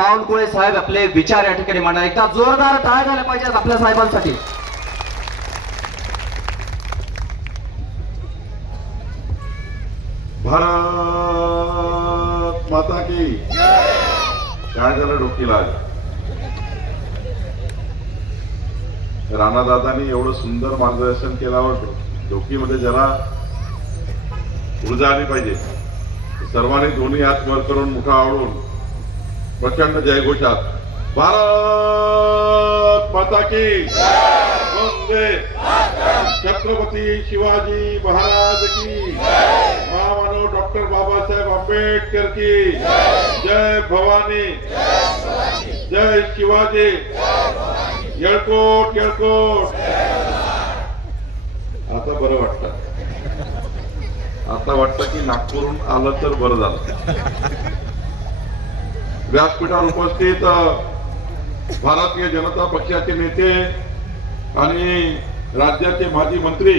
बावनकुळे साहेब आपले विचार या ठिकाणी मांडणार. एकदा जोरदार टाळ्या झाल्या पाहिजेत आपल्या साहेबांसाठी. भारत माता की काय झालं डोकीला आज? राणादादांनी एवढं सुंदर मार्गदर्शन केल्यावर डोकीमध्ये जरा ऊर्जा आली पाहिजे. सर्वांनी दोन्ही हात वर करून मुठा आवळून प्रचंड जयघोषात भारत माता की वंदे छत्रपती शिवाजी महाराज की महामानव डॉक्टर बाबासाहेब आंबेडकर की जय भवानी जय शिवाजी येळकोट येळकोट. आता बरं वाटतं. आता वाटतं की नागपूरहून आलं तर बरं झालं. व्यासपीठावर उपस्थित भारतीय जनता पक्षाचे नेते आणि राज्याचे माजी मंत्री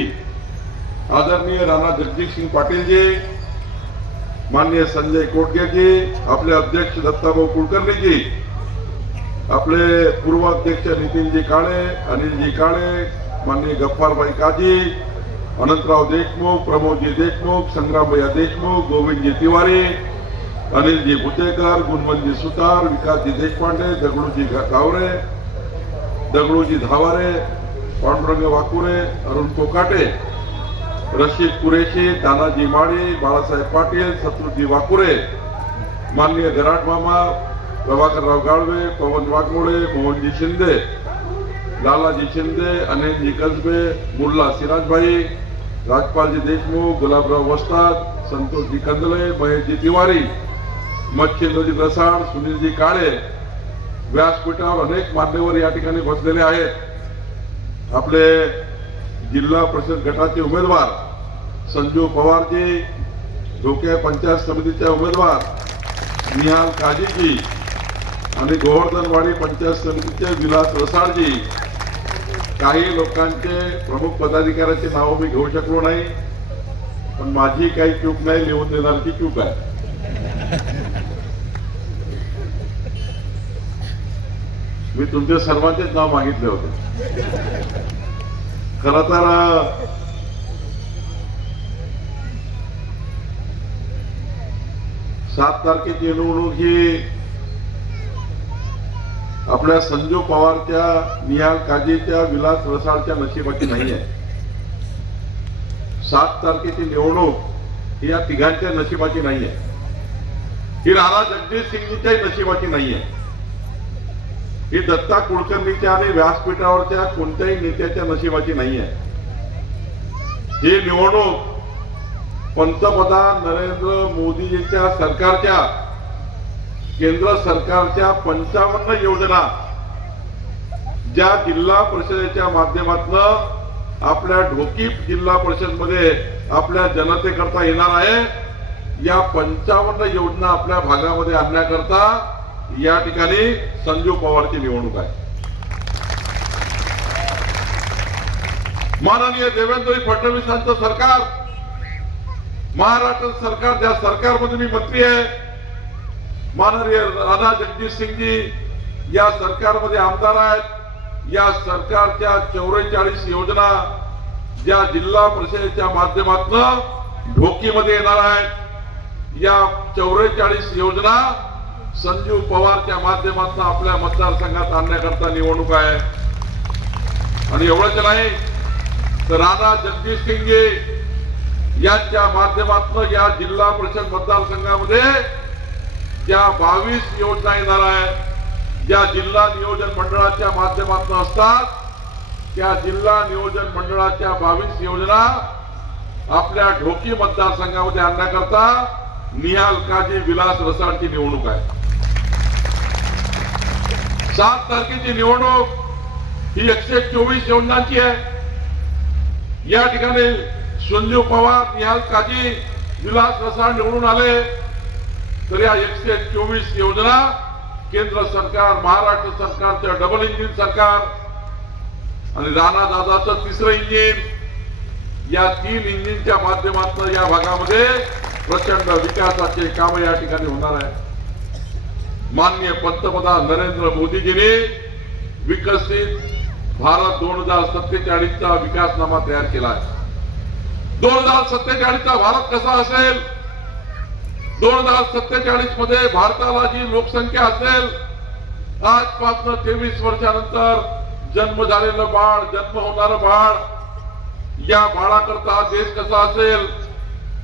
आदरणीय राणा जगजितसिंह पाटीलजी, माननीय संजय कोटकेजी, आपले अध्यक्ष दत्ताभाऊ कुलकर्णीजी, आपले पूर्व अध्यक्ष नितीनजी काळे, अनिलजी काळे, माननीय गफ्फारभाई काजी, अनंतराव देशमुख, प्रमोदजी देशमुख, संग्रामभैया देशमुख, गोविंदजी तिवारी, अनिलजी भुतेकर, गुणवंतजी सुतार, विकासजी देशपांडे, दगडूजी गावरे, दगडूजी धावारे, पांडुरंग वाकुरे, अरुण कोकाटे, रशीद कुरेशी, तानाजी माळी, बाळासाहेब पाटील, शत्रुजी वाकुरे, माननीय गराड मामा, प्रभाकरराव गाळवे, पवन वाघमोडे, मोहनजी शिंदे, लालाजी शिंदे, अनिलजी कसबे, मुल्ला सिराजभाई, राजपालजी देशमुख, गुलाबराव वस्ताद, संतोषजी कंदले, महेशजी तिवारी, मच्छिंद्रजी रसाळ, सुनीलजी काळे. व्यासपीठावर अनेक मान्यवर या ठिकाणी बसलेले आहेत. आपले जिल्हा परिषद गटाचे उमेदवार संजू पवारजी, ढोके पंचायत समितीचे उमेदवार निहाल काजीजी आणि गोवर्धनवाडी पंचायत समितीचे विलास रसाळजी. काही लोकांचे प्रमुख पदाधिकाऱ्यांचे नाव मी घेऊ शकलो नाही, पण माझी काही चूक नाही, लिहून देणारची चूक आहे. मी तुमच्या सर्वांचेच नाव मागितले होते. खरं तर 7 तारखेची निवडणूक ही आपल्या संजू पवारच्या, निहाल काजीच्या, विलास रसाळच्या नशिबाची नाही आहे. 7 तारखेची निवडणूक ही या तिघांच्या नशिबाची नाही आहे. ही राणा जगजितसिंगजीच्याही नशिबाची नाही आहे. ही दत्ता कुलकर्णीच्या आणि व्यासपीठावरच्या कोणत्याही नेत्याच्या नशिबाची नाही आहे. ही निवडणूक पंतप्रधान नरेंद्र मोदीजींच्या सरकारच्या, केंद्र सरकारच्या 55 योजना ज्या जिल्हा परिषदेच्या माध्यमातून आपल्या ढोकी जिल्हा परिषद मध्ये आपल्या जनतेकरता येणार आहे, या 55 योजना आपल्या भागामध्ये आणण्याकरता या ठिकाणी संजू पवारची निवडणूक आहे. माननीय देवेंद्र फडणवीसांचं सरकार, महाराष्ट्र सरकार, ज्या सरकारमध्ये मी मंत्री आहे, माननीय राणा जगजितसिंगजी या सरकारमध्ये आमदार आहेत. या सरकारच्या 44 योजना ज्या जिल्हा परिषदेच्या माध्यमातून ढोकीमध्ये येणार आहेत, या 44 योजना संजू पवारच्या माध्यमातून आपल्या मतदारसंघात आणण्याकरता निवडणूक आहे. आणि एवढंच नाही तर राणा जगजितसिंगजी यांच्या माध्यमातून या जिल्हा परिषद मतदारसंघामध्ये ज्या 22 योजना येणार आहेत, ज्या जिल्हा नियोजन मंडळाच्या माध्यमातून असतात, त्या जिल्हा नियोजन मंडळाच्या 22 योजना आपल्या ढोकी मतदारसंघामध्ये आणण्याकरता निहाल काजी, विलास रसाळची निवडणूक आहे. 7 तारखेची निवडणूक ही 124 योजनांची आहे. या ठिकाणी संजू पवार, निहाल काजी, विलास रसाळ निवडून आले तर या 124 योजना केंद्र सरकार, महाराष्ट्र सरकारचं डबल इंजिन सरकार आणि राणा दादाचं तिसरं इंजिन, या 3 इंजिनच्या माध्यमातून या भागामध्ये प्रचंड विकासाचे काम या ठिकाणी होणार आहे. माननीय पंतप्रधान नरेंद्र मोदीजींनी विकसित भारत 2047 चा विकासनामा तयार केला आहे. 2047 चा भारत कसा असेल? 2047 मध्ये भारताला जी लोकसंख्या असेल, आजपासून 23 वर्षानंतर जन्म झालेलं बाळ, जन्म होणारं बाळ, या बाळाकरता हा देश कसा असेल?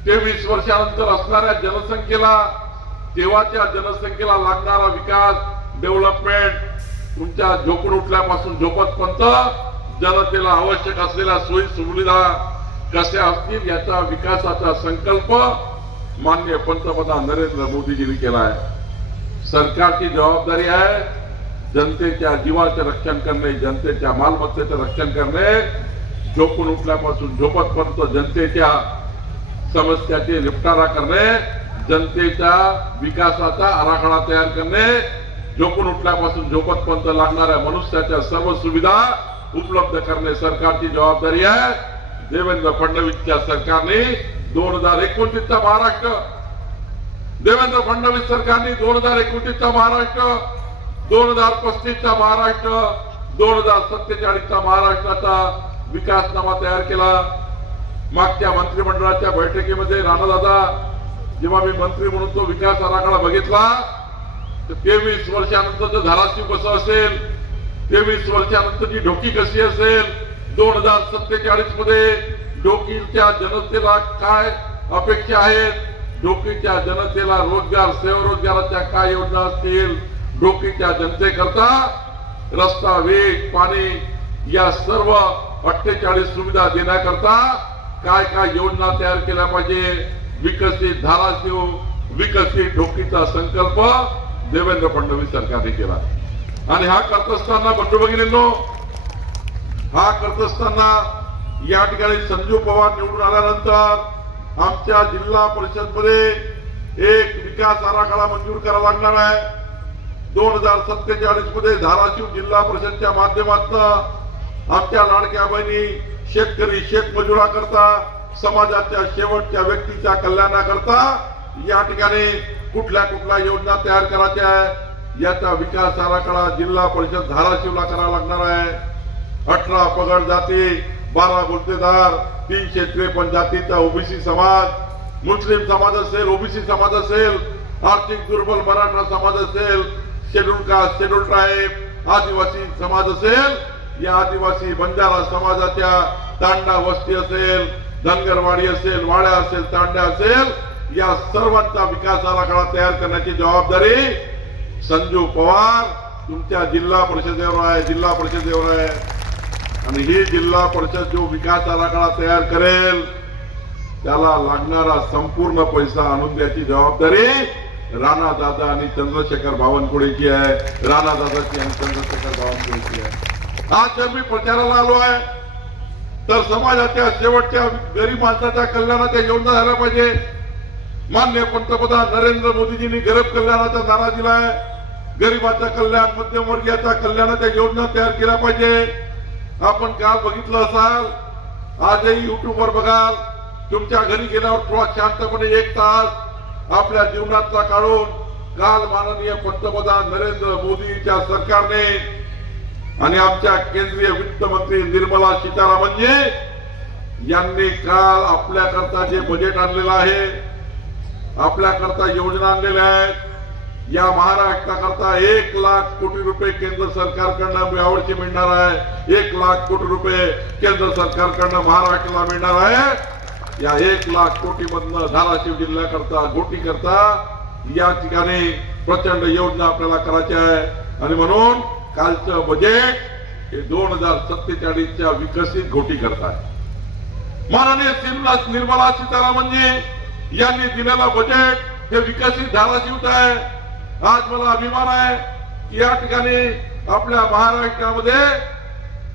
23 वर्षानंतर असणाऱ्या जनसंख्येला, तेव्हाच्या जनसंख्येला लागणारा विकास, डेव्हलपमेंट, तुमच्या झोपून उठल्यापासून झोपतपर्यंत जनतेला आवश्यक असलेल्या सोयी सुविधा कशा असतील याचा विकासाचा संकल्प माननीय पंतप्रधान नरेंद्र मोदीजींनी केला आहे. सरकारची जबाबदारी आहे जनतेच्या जीवाचे रक्षण करणे, जनतेच्या मालमत्तेचे रक्षण करणे, झोपून उठल्यापासून झोपतपर्यंत जनतेच्या समस्याचे निपटारा करणे, जनतेच्या विकासाचा आराखडा तयार करणे, झोपून उठल्यापासून झोपतपर्यंत लागणाऱ्या मनुष्याच्या सर्व सुविधा उपलब्ध करणे सरकारची जबाबदारी आहे. देवेंद्र फडणवीसच्या सरकारने 2029 चा महाराष्ट्र, देवेंद्र फडणवीस सरकारने 2029 चा महाराष्ट्र, 2035 चा महाराष्ट्र, 2047 चा महाराष्ट्राचा विकासनामा तयार केला. मागच्या मंत्रिमंडळाच्या बैठकीमध्ये राणादादा, जेव्हा मी मंत्री म्हणून तो विकास आराखडा बघितला, तर 23 वर्षानंतरचं धाराशिव कसं असेल, 23 वर्षानंतरची ढोकी कशी असेल, 2047 मध्ये ढोकीच्या जनतेला काय अपेक्षा आहेत, ढोकीच्या जनतेला रोजगार, स्वयंरोजगाराच्या काय योजना असतील, ढोकीच्या जनतेकरता रस्ता, वीज, पाणी या सर्व 48 सुविधा देण्याकरता काय काय योजना तयार केल्या पाहिजे. विकसित धाराशिव, विकसित ढोकीचा संकल्प देवेंद्र फडणवीस सरकारने केला. आणि हा करत असताना बंधू भगिनींनो, हा करत असताना या ठिकाणी संजू पवार निवडून आल्यानंतर आमच्या जिल्हा परिषद मध्ये एक विकास आराखडा मंजूर करावा लागणार आहे. 2047 मध्ये धाराशिव जिल्हा परिषदच्या माध्यमातून आमच्या लाडक्या बहिणी, शेतकरी, शेतमजुराकरता, समाजाच्या शेवटच्या व्यक्तीच्या कल्याणाकरता या ठिकाणी कुठल्या योजना तयार करायच्या आहे याचा विकास आराखडा जिल्हा परिषद धाराशिवला करावा लागणार आहे. 18 पगड जाती, 12 गुत्तेदार, 353 जातीचा ओबीसी समाज, मुस्लिम समाज असेल, ओबीसी समाज असेल, आर्थिक दुर्बल मराठा समाज असेल, शेड्यूल कास्ट, शेड्यूल ट्राईब, आदिवासी समाज असेल, या आदिवासी बंजारा समाजाच्या तांडा वस्ती असेल, धनगरवाडी असेल, वाड्या असेल, तांड्या असेल, या सर्वांचा विकास आराखडा तयार करण्याची जबाबदारी संजू पवार तुमच्या जिल्हा परिषदेवर आहे, जिल्हा परिषदेवर आहे. आणि ही जिल्हा परिषद जो विकास आराखडा तयार करेल त्याला लागणारा संपूर्ण पैसा आणून द्यायची जबाबदारी राणा दादा आणि चंद्रशेखर बावनकुळेची आहे. राणा दादाची आणि चंद्रशेखर बावनकुळेची आहे. आज जर मी प्रचाराला आलो आहे तर समाजाच्या शेवटच्या गरीब माणसाच्या कल्याणाच्या योजना झाल्या पाहिजे. माननीय पंतप्रधान नरेंद्र मोदीजींनी गरीब कल्याणाचा नारा दिला आहे. गरीबाचं कल्याण, मध्यमवर्गीयाच्या कल्याणाच्या योजना तयार केल्या पाहिजे. आपण काल बघितलं असाल, आजही युट्यूबवर बघाल, तुमच्या घरी गेल्यावर थोडा शांतपणे 1 तास आपल्या जीवनातला काढून काल माननीय पंतप्रधान नरेंद्र मोदीच्या सरकारने आणि आमच्या केंद्रीय वित्त मंत्री निर्मला सीतारामनजी यांनी काल आपल्याकरता जे बजेट आणलेलं आहे, आपल्याकरता योजना आणलेल्या आहेत, या महाराष्ट्राकरता 1 लाख कोटी रुपये केंद्र सरकारकडनं यावर्षी मिळणार आहे. 1 लाख कोटी रुपये केंद्र सरकारकडनं महाराष्ट्राला मिळणार आहे. या 1 लाख कोटी मधनं धाराशिव जिल्ह्याकरता, गोटी करता या ठिकाणी प्रचंड योजना आपल्याला करायच्या आहे. आणि म्हणून कालचं बजेट हे 2047च्या विकसित घोटी करताय. माननीय निर्मला सीतारामनजी यांनी दिलेलं बजेट हे विकसित धाराशिवचं आहे. आज मला अभिमान आहे की या ठिकाणी आपल्या महाराष्ट्रामध्ये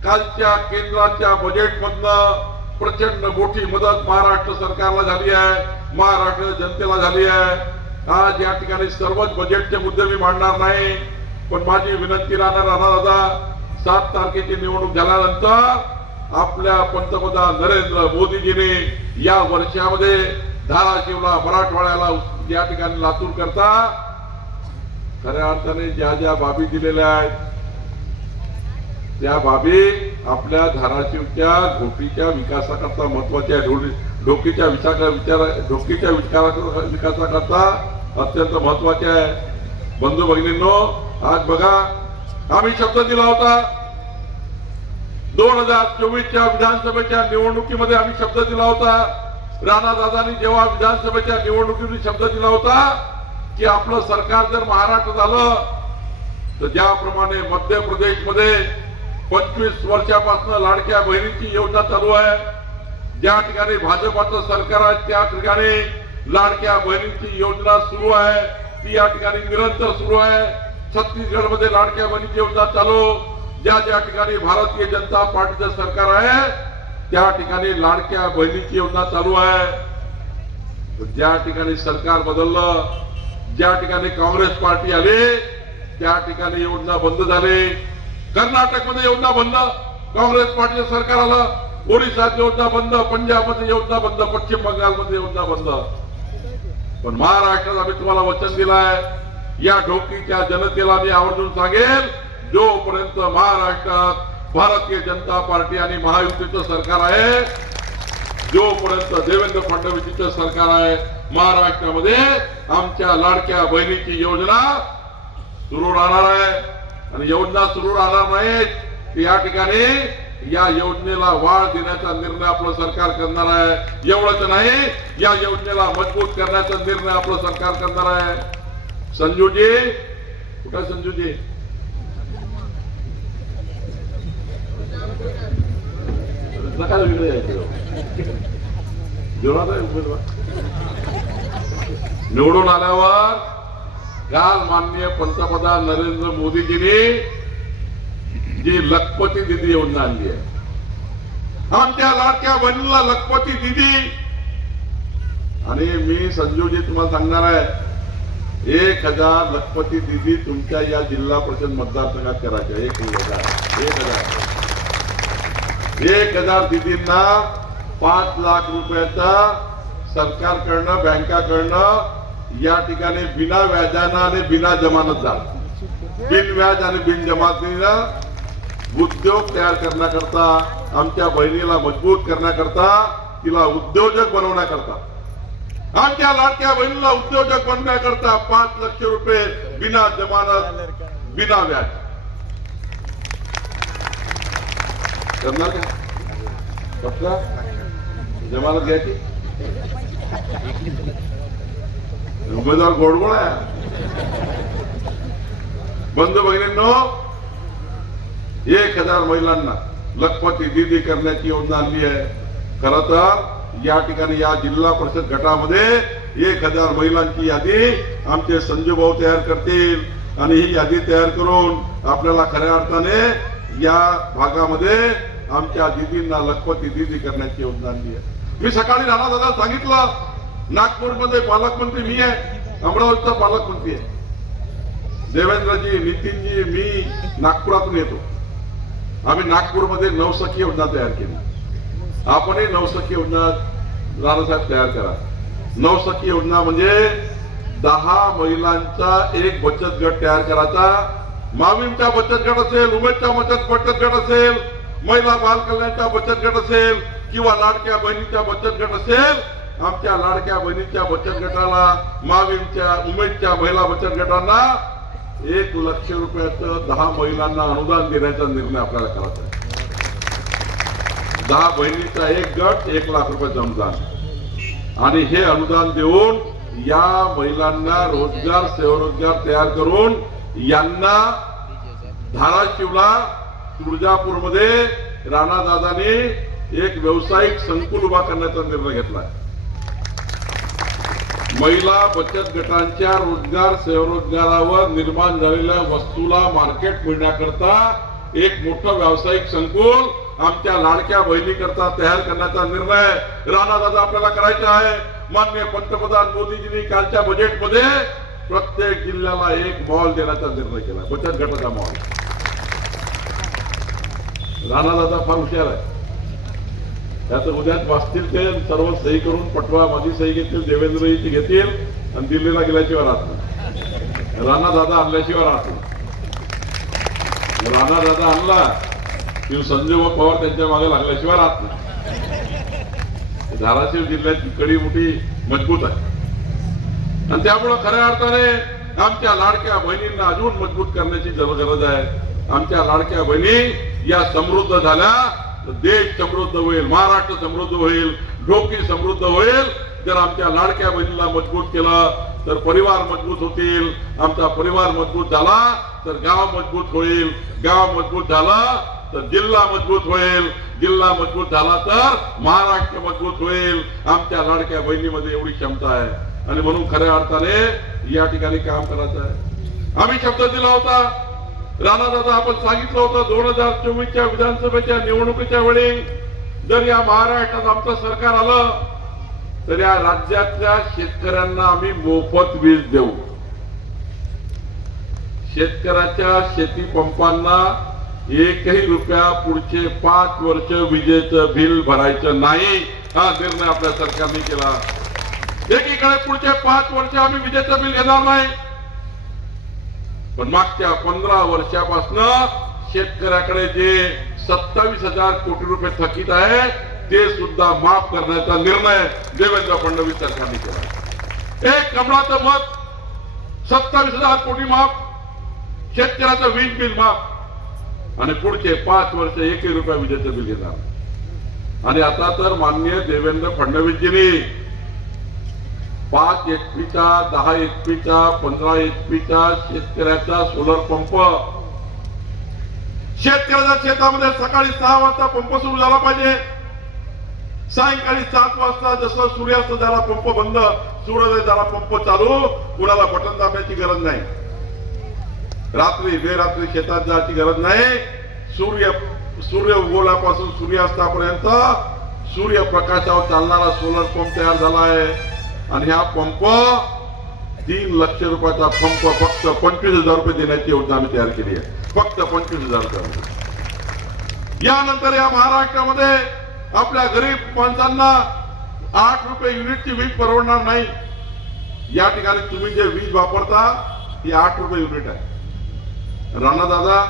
कालच्या केंद्राच्या बजेट मधनं प्रचंड मोठी मदत महाराष्ट्र सरकारला झाली आहे, महाराष्ट्र जनतेला झाली आहे. आज या ठिकाणी सर्वच बजेटचे मुद्दे मी मांडणार नाही, पण माझी विनंती राहणार दादा, 7 तारखेची निवडणूक झाल्यानंतर आपल्या पंतप्रधान नरेंद्र मोदीजींनी या वर्षामध्ये धाराशिवला, मराठवाड्याला, या ठिकाणी लातूर करता खऱ्या अर्थाने ज्या ज्या बाबी दिलेल्या आहेत त्या बाबी आपल्या धाराशिवच्या घोटीच्या विकासाकरता महत्वाच्या ढोकीच्या विकासाकरता अत्यंत महत्वाच्या आहे. बंधू भगिनींनो, आज बघा, आम्ही शब्द दिला होता 2024च्या विधानसभेच्या निवडणुकीमध्ये आम्ही शब्द दिला होता. राणा दादांनी जेव्हा विधानसभेच्या निवडणुकीमध्ये शब्द दिला होता की आपलं सरकार जर महाराष्ट्र झालं तर ज्याप्रमाणे मध्य प्रदेशमध्ये 25 वर्षापासून लाडक्या बहिणीची योजना चालू आहे, ज्या ठिकाणी भाजपाचं सरकार आहे त्या ठिकाणी लाडक्या बहिणीची योजना सुरू आहे, ती या ठिकाणी निरंतर सुरू आहे. छत्तीसगडमध्ये लाडक्या बहिणीची योजना चालू, ज्या ज्या ठिकाणी भारतीय जनता पार्टीचं सरकार आहे त्या ठिकाणी लाडक्या बहिणीची योजना चालू आहे. ज्या ठिकाणी सरकार बदललं, ज्या ठिकाणी काँग्रेस पार्टी आली त्या ठिकाणी योजना बंद झाली. कर्नाटकमध्ये योजना बंद, काँग्रेस पार्टीचं सरकार आलं, ओडिशात योजना बंद, पंजाबमध्ये योजना बंद, पश्चिम बंगालमध्ये योजना बंद. पण महाराष्ट्रात आम्ही तुम्हाला वचन दिलंय, या ढोकीच्या जनतेला मी आवर्जून सांगेल, जोपर्यंत महाराष्ट्रात भारतीय जनता पार्टी आणि महायुतीचं सरकार आहे, जोपर्यंत देवेंद्र फडणवीसचं सरकार आहे, महाराष्ट्रामध्ये आमच्या लाडक्या बहिणीची योजना सुरू राहणार आहे. आणि योजना सुरू राहणार नाही या ठिकाणी या योजनेला वाढ देण्याचा निर्णय आपलं सरकार करणार आहे. एवढंच नाही, या योजनेला मजबूत करण्याचा निर्णय आपलं सरकार करणार आहे. संजूजी कुठे? संजूजी नका वेगळे यायचे. निवडून आल्यावर काल माननीय पंतप्रधान नरेंद्र मोदीजींनी जी लखपती दिदी योजना आणली आहे, आमच्या लाडक्या बहिणीला लखपती दिदी. आणि मी संजूजी तुम्हाला सांगणार आहे, 1000 लखपती दिदी तुमच्या या जिल्हा परिषद मतदारसंघात करायच्या. 1000 दिदींना 5 लाख रुपयाचा सरकारकडनं, बँकाकडनं या ठिकाणी बिना व्याजानं आणि बिना जमानतदार, बिनव्याज आणि बिन जमानतीनं उद्योग तयार करण्याकरता, आमच्या बहिणीला मजबूत करण्याकरता, तिला उद्योजक बनवण्याकरता, आमच्या लाडक्या बहिणीला उद्योजक बनवण्याकरता 5 लाख रुपये बिना जमानत, बिना व्याज करणार का? कसला जमानत घ्यायची? उमेदवार गोडगोड आहे. बंधू भगिनींनो, 1000 महिलांना लखपती दिदी करण्याची योजना आणली आहे. खरं तर या ठिकाणी या जिल्हा परिषद गटामध्ये 1000 महिलांची यादी आमचे संजू भाऊ तयार करतील आणि ही यादी तयार करून आपल्याला खऱ्या अर्थाने या भागामध्ये आमच्या दिदींना लखपती दिदी करण्याची योजना आणली आहे. मी सकाळी राणा दादा सांगितलं, नागपूरमध्ये पालकमंत्री मी आहे, अमरावतीचा पालकमंत्री आहे. देवेंद्रजी, नितीनजी, मी नागपुरातून येतो. आम्ही नागपूरमध्ये नवसखी योजना तयार केली. आपणही नवसखी योजना राणासाहेब तयार करा. नवसखी योजना म्हणजे 10 महिलांचा एक बचत गट तयार करायचा. मावीमचा बचत गट असेल, उमेदचा बचत गट असेल, महिला बाल कल्याणचा बचत गट असेल किंवा लाडक्या बहिणीचा बचत गट असेल. आमच्या लाडक्या बहिणीच्या बचत गटाला, मावीमच्या, उमेदच्या महिला बचत गटांना 1 लाख रुपयाचं 10 महिलांना अनुदान देण्याचा निर्णय आपल्याला करायचा आहे. 10 बहिणीचा एक गट 1 लाख रुपयाचं अनुदान. आणि हे अनुदान देऊन या महिलांना रोजगार, स्वरोजगार तयार करून यांना धाराशिवला, तुळजापूरमध्ये राणा दादांनी एक व्यावसायिक संकुल उभा करण्याचा निर्णय घेतला. महिला बचत गटांच्या रोजगार, स्वरोजगारावर निर्माण झालेल्या वस्तूला मार्केट मिळण्याकरता एक मोठं व्यावसायिक संकुल आमच्या लाडक्या बहिणीकरता तयार करण्याचा निर्णय राणा दादा आपल्याला करायचा आहे. माननीय पंतप्रधान मोदीजींनी कालच्या बजेटमध्ये प्रत्येक जिल्ह्याला एक मॉल देण्याचा निर्णय केला, बचत गटाचा मॉल. राणा दादा फार हुशार आहे. त्याचं उद्याच वाचतील ते सर्व सही करून पटवा, माझी सही घेतील, देवेंद्रजी घेतील आणि दिल्लीला गेल्याशिवाय राहत नाही. राणा दादा आणल्याशिवाय राहत नाही. राणा दादा आणला की संजय पवार त्यांच्या मागे लागल्याशिवाय राहत नाही. धाराशिव जिल्ह्याची कडी मोठी मजबूत आहे आणि त्यामुळं खऱ्या अर्थाने आमच्या लाडक्या बहिणींना अजून मजबूत करण्याची गरज आहे. आमच्या लाडक्या बहिणी या समृद्ध झाल्या तर देश समृद्ध होईल, महाराष्ट्र समृद्ध होईल, ढोकी समृद्ध होईल. जर आमच्या लाडक्या बहिणीला मजबूत केलं तर परिवार मजबूत होतील. आमचा परिवार मजबूत झाला तर गाव मजबूत होईल, गाव मजबूत झालं तर जिल्हा मजबूत होईल, जिल्हा मजबूत झाला तर महाराष्ट्र मजबूत होईल. आमच्या लाडक्या बहिणीमध्ये एवढी क्षमता आहे आणि म्हणून खऱ्या अर्थाने या ठिकाणी काम करायचं आहे. आम्ही शब्द दिला होता, राणा दादा आपण सांगितलं होतं 2024च्या विधानसभेच्या निवडणुकीच्या वेळी जर या महाराष्ट्रात आमचं सरकार आलं तर या राज्यातल्या शेतकऱ्यांना आम्ही मोफत वीज देऊ. शेतकऱ्याच्या शेती पंपांना एकही रुपया पुढचे 5 वर्ष विजेचं बिल भरायचं नाही, हा निर्णय आपल्या सरकारने केला. एकीकडे पुढचे 5 वर्ष आम्ही विजेचं बिल घेणार नाही, पण मागच्या 15 वर्षापासून शेतकऱ्याकडे जे 27,000 कोटी रुपये थकीत आहे ते सुद्धा माफ करण्याचा निर्णय देवेंद्र फडणवीस सरकारने केला. एक कमळाचं मत 27,000 कोटी माफ, शेतकऱ्याचं वीज बिल माफ आणि पुढचे 5 वर्ष एकही रुपया विजेचं बिल घेणार. आणि आता तर माननीय देवेंद्र फडणवीसजींनी 5 HP-चा, 10 HP-चा, 15 HP-चा शेतकऱ्याचा सोलर पंप शेतकऱ्याच्या शेतामध्ये सकाळी 6 वाजता पंप सुरू झाला पाहिजे, सायंकाळी 7 वाजता जसं सूर्यास्त झाला पंप बंद, सूर्योदय झाला पंप चालू, कुणाला बटन दाबण्याची गरज नाही, रात्री बेरात्री शेतात जायची गरज नाही. सूर्य उगवल्यापासून सूर्यास्तापर्यंत सूर्यप्रकाशावर चालणारा सोलर पंप तयार झाला आहे आणि हा पंप 3 लाख रुपयाचा पंप फक्त 25,000 रुपये देण्याची योजना आम्ही तयार केली आहे, फक्त 25,000 रुपये. यानंतर या महाराष्ट्रामध्ये आपल्या गरीब माणसांना 8 रुपये युनिटची वीज परवडणार नाही. या ठिकाणी तुम्ही जे वीज वापरता ती 8 रुपये युनिट आहे. राणा दादा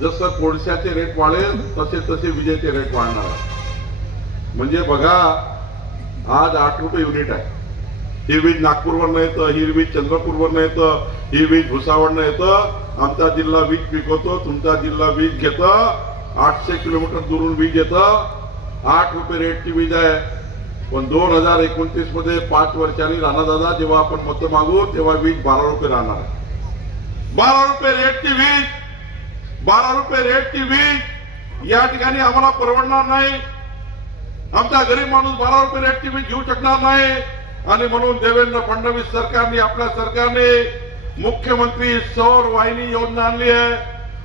जसं कोळशाचे रेट वाढेल तसे तसे विजेचे रेट वाढणार आहे. म्हणजे बघा आज 8 रुपये युनिट आहे. ही वीज नागपूरवरनं येतं, ही वीज चंद्रपूरवरनं येतं, ही वीज भुसावळनं येतं. आमचा जिल्हा वीज पिकवतो, तुमचा जिल्हा वीज घेतं, 800 किलोमीटर दुरून वीज येतं. 8 रुपये रेटची वीज आहे. पण 2029 मध्ये 5 वर्षांनी राणा दादा जेव्हा आपण मत मागू तेव्हा वीज 12 रुपये राहणार आहे. 12 रुपये रेटची वीज, 12 रुपये रेटची वीज या ठिकाणी आम्हाला परवडणार नाही. आमचा गरीब माणूस 12 रुपये रेटची वीज घेऊ शकणार नाही. आणि म्हणून देवेंद्र फडणवीस सरकारने, आपल्या सरकारने मुख्यमंत्री सौर वाहिनी योजना आणली आहे.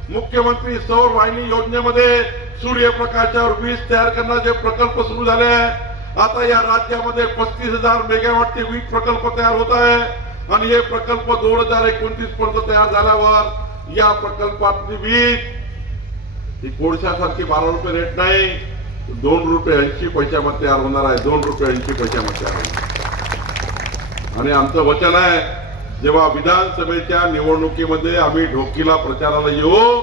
मुख्यमंत्री सौर वाहिनी योजनेमध्ये सूर्यप्रकाशावर वीज तयार करण्याचे प्रकल्प सुरू झाले आहे. आता या राज्यामध्ये 35,000 मेगावॉटचे वीज प्रकल्प तयार होत आहे आणि हे प्रकल्प 2029 पर्यंत तयार झाल्यावर या प्रकल्पातली वीज ही कोळशासारखी 12 रुपये रेट नाही, 2 रुपये 80 पैशामध्ये तयार होणार आहे. 2 रुपये 80 पैशामध्ये तयार होणार. आणि आमचं वचन आहे, जेव्हा विधानसभेच्या निवडणुकीमध्ये आम्ही ढोकीला प्रचाराला येऊ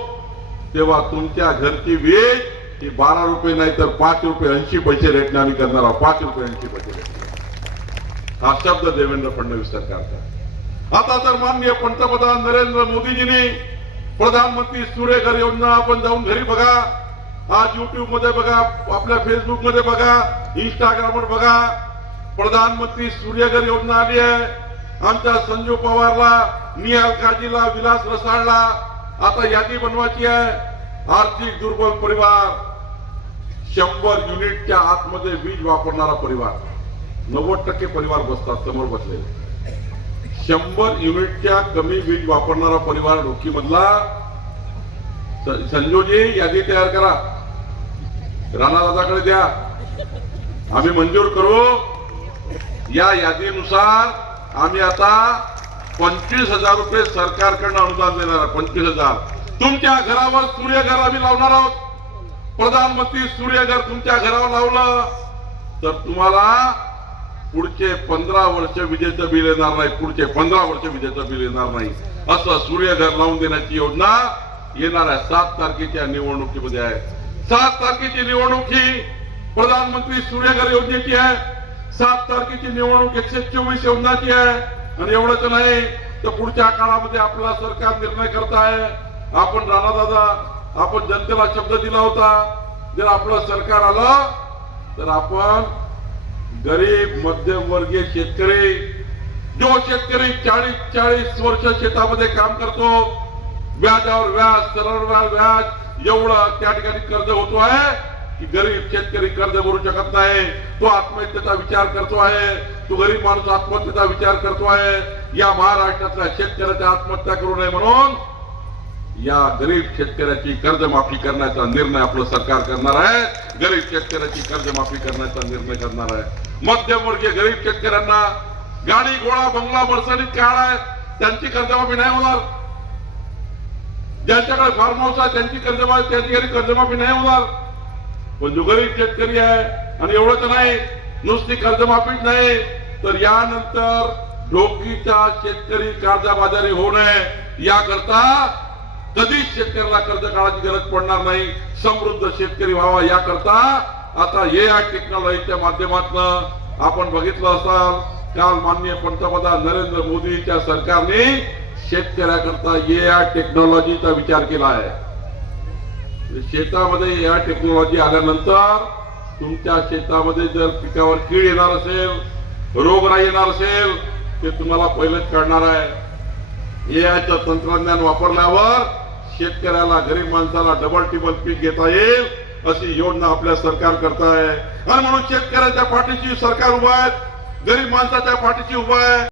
तेव्हा तुमच्या घरची वीज ही 12 रुपये नाही तर 5 रुपये 80 पैसे रेटने आम्ही करणार आहोत. 5 रुपये 80 पैसे रेट, हा शब्द देवेंद्र फडणवीस सरकारचा. आता तर माननीय पंतप्रधान नरेंद्र मोदीजींनी प्रधानमंत्री सूर्यघर योजना आपण जाऊन घरी बघा, आज YouTube मध्ये बघा, आपल्या फेसबुक मध्ये बघा, इंस्टाग्रामवर बघा, प्रधानमंत्री सूर्यघर योजना आली आहे. आमच्या संजू पवारला, निहाल काजीला, विलास रसाळला आता यादी बनवायची आहे. आर्थिक दुर्बल परिवार, 100 युनिटच्या आतमध्ये वीज वापरणारा परिवार, 90% परिवार बसतात समोर बसलेले. 100 युनिटच्या कमी वीज वापरणारा परिवार ढोकी मधला. संजूजी यादी तयार करा, राणा दादाकडे द्या, आम्ही मंजूर करू. या यादीनुसार आम्ही आता 25,000 रुपये सरकारकडनं अनुदान देणार आहे. 25,000 तुमच्या घरावर सूर्यघर आम्ही लावणार आहोत. प्रधानमंत्री सूर्यघर तुमच्या घरावर लावलं तर तुम्हाला पुढचे 15 वर्ष विजेचं बिल येणार नाही. पुढचे 15 वर्ष विजेचं बिल येणार नाही. असं सूर्यघर लावून देण्याची योजना येणाऱ्या 7 तारखेच्या निवडणुकीमध्ये आहे. 7 तारखेची निवडणूक ही प्रधानमंत्री सूर्यघर योजनेची आहे. 7 तारखेची निवडणूक 124 योजनाची आहे. आणि एवढंच नाही तर पुढच्या काळामध्ये आपला सरकार निर्णय करत आहे. आपण राणादादा, आपण जनतेला शब्द दिला होता, जर आपलं सरकार आलं तर आपण गरीब मध्यमवर्गीय शेतकरी, जो शेतकरी 40 वर्ष शेतामध्ये काम करतो, व्याजावर व्याज, सरळ व्याज एवढं त्या ठिकाणी कर्ज होतो आहे की गरीब शेतकरी कर्ज भरू शकत नाही. तो आत्महत्येचा विचार करतो आहे. तो गरीब माणूस आत्महत्येचा विचार करतो आहे. या महाराष्ट्रातल्या शेतकऱ्याच्या आत्महत्या करू नये म्हणून या गरीब शेतकऱ्याची कर्जमाफी करण्याचा निर्णय आपलं सरकार करणार आहे. गरीब शेतकऱ्याची कर्जमाफी करण्याचा निर्णय करणार आहे. मध्यमवर्गीय गरीब शेतकऱ्यांना गाडी, घोडा, बंगला, मर्सडीज कार आहे, त्यांची कर्जमाफी नाही होणार. ज्यांच्याकडे फार्म हाऊस आहे त्यांची कर्जमाफी नाही होणार. पण जो गरीब शेतकरी आहे, आणि एवढंच नाही, नुसती कर्जमाफीच नाही तर यानंतर ढोकीचा शेतकरी कर्जबाजारी होऊ नये याकरता कधीच शेतकऱ्याला कर्ज काढायची गरज पडणार नाही. समृद्ध शेतकरी व्हावा याकरता आता AI टेक्नॉलॉजीच्या माध्यमातून आपण बघितलं असाल, काल माननीय पंतप्रधान नरेंद्र मोदीच्या सरकारने शेतकऱ्याकरता AI टेक्नॉलॉजीचा विचार केला आहे. शेतामध्ये AI टेक्नॉलॉजी आल्यानंतर तुमच्या शेतामध्ये जर पिकावर कीड येणार असेल, रोगराई येणार असेल, ते तुम्हाला पहिलेच कळणार आहे. AIचं तंत्रज्ञान वापरल्यावर शेतकऱ्याला, गरीब माणसाला डबल टिबल पीक घेता येईल अशी योजना आपल्या सरकार करत आहे. आणि म्हणून शेतकऱ्याच्या पाठीशी सरकार उभा आहे, गरीब माणसाच्या पाठीशी उभा आहे.